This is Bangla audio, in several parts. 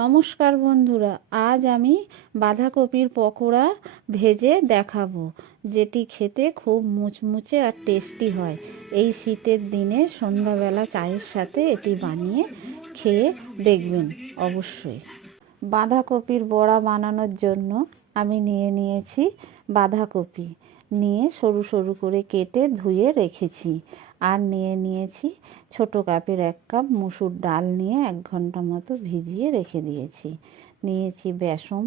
নমস্কার বন্ধুরা, আজ আমি বাঁধাকপির পকোড়া ভেজে দেখাবো, যেটি খেতে খুব মুচমুচে আর টেস্টি হয়। এই শীতের দিনে সন্ধ্যাবেলা চায়ের সাথে এটি বানিয়ে খেয়ে দেখবেন অবশ্যই। বাঁধাকপির বড়া বানানোর জন্য আমি নিয়েছি বাঁধাকপি, নিয়ে সরু সরু করে কেটে ধুয়ে রেখেছি। আর নিয়েছি ছোটো কাপের 1 কাপ মুসুর ডাল, নিয়ে 1 ঘন্টা মতো ভিজিয়ে রেখে দিয়েছি। নিয়েছি বেসন,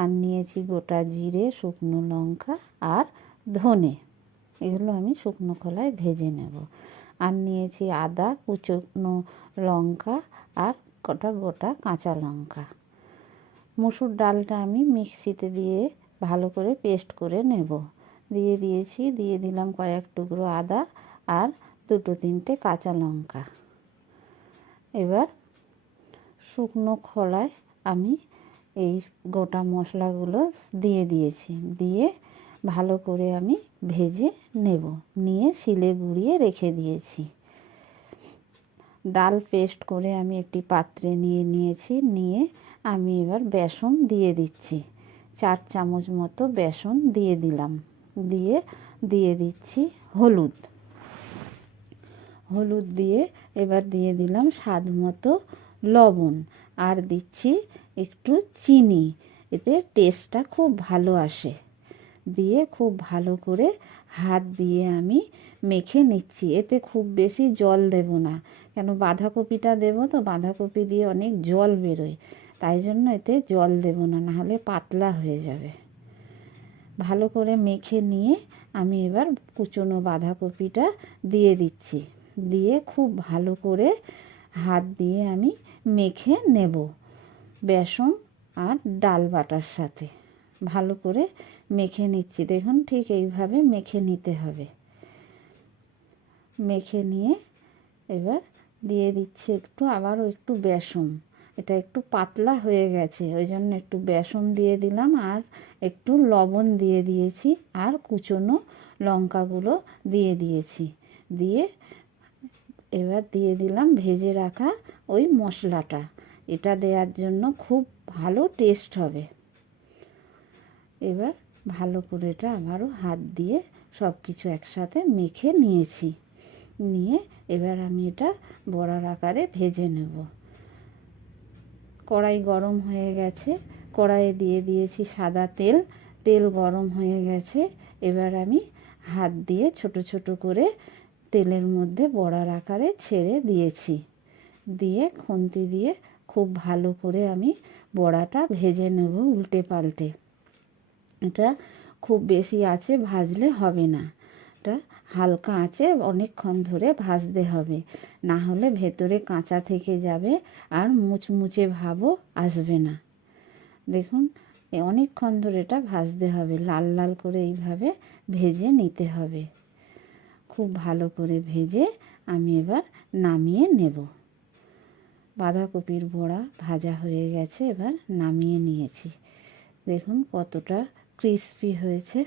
আর নিয়েছি গোটা জিরে, শুকনো লঙ্কা আর ধনে। এগুলো আমি শুকনো খোলায় ভেজে নেব। আর নিয়েছি আদা, কুচনো লঙ্কা আর কটা গোটা কাঁচা লঙ্কা। মুসুর ডালটা আমি মিক্সিতে দিয়ে ভালো করে পেস্ট করে নেব। দিয়ে দিলাম কয়েক টুকরো আদা আর 2-3টে কাঁচা লঙ্কা। এবার শুকনো খোলায় আমি এই গোটা মশলাগুলো দিয়ে ভালো করে আমি ভেজে নেব। নিয়ে শিলে গুঁড়িয়ে রেখে দিয়েছি। ডাল পেস্ট করে আমি একটি পাত্রে নিয়ে আমি এবার বেসন দিয়ে দিচ্ছি। 4 চামচ মতো বেসন দিয়ে দিলাম। দিয়ে দিচ্ছি হলুদ দিয়ে এবার দিয়ে দিলাম স্বাদ মতো লবণ, আর দিচ্ছি একটু চিনি, এতে টেস্টটা খুব ভালো আসে। দিয়ে খুব ভালো করে হাত দিয়ে আমি মেখে নিচ্ছি। এতে খুব বেশি জল দেব না, কেন বাঁধাকপিটা দেবো তো, বাঁধাকপি দিয়ে অনেক জল বেরোয়, তাই জন্য এতে জল দেব না, নাহলে পাতলা হয়ে যাবে। ভালো করে মেখে নিয়ে আমি এবার কুচনো বাঁধাকপিটা দিয়ে দিচ্ছি। দিয়ে খুব ভালো করে হাত দিয়ে আমি মেখে নেব বেসন আর ডাল বাটার সাথে। ভালো করে মেখে নিচ্ছি, দেখুন ঠিক এইভাবে মেখে নিতে হবে। মেখে নিয়ে এবার দিয়ে দিচ্ছি আবারও একটু বেসন। এটা একটু পাতলা হয়ে গেছে, ওই জন্য একটু বেসন দিয়ে দিলাম, আর একটু লবণ দিয়ে দিয়েছি, আর কুচনো লঙ্কাগুলো দিয়ে দিয়েছি। এবার দিয়ে দিলাম ভেজে রাখা ওই মশলাটা। এটা দেওয়ার জন্য খুব ভালো টেস্ট হবে। এবার ভালো করে এটা আবারও হাত দিয়ে সব কিছু একসাথে মেখে নিয়েছি। এবার আমি এটা বড়ার আকারে ভেজে নেব। কড়াই গরম হয়ে গেছে, কড়াইয়ে দিয়ে দিয়েছি সাদা তেল গরম হয়ে গেছে। এবার আমি হাত দিয়ে ছোট ছোট করে তেলের মধ্যে বড়ার আকারে ছেড়ে দিয়েছি। খুন্তি দিয়ে খুব ভালো করে আমি বড়াটা ভেজে নেব উল্টে পাল্টে। এটা খুব বেশি আঁচে ভাজলে হবে না, এটা হালকা আঁচে অনেকক্ষণ ধরে ভাজতে হবে, না হলে ভেতরে কাঁচা থেকে যাবে আর মুচমুচে ভাবও আসবে না। দেখুন অনেকক্ষণ ধরে এটা ভাজতে হবে, লাল লাল করে এইভাবে ভেজে নিতে হবে। খুব ভালো করে ভেজে আমি এবার নামিয়ে নেব। বাঁধাকপির বড়া ভাজা হয়ে গেছে, এবার নামিয়ে নিয়েছি। দেখুন কতটা ক্রিস্পি হয়েছে।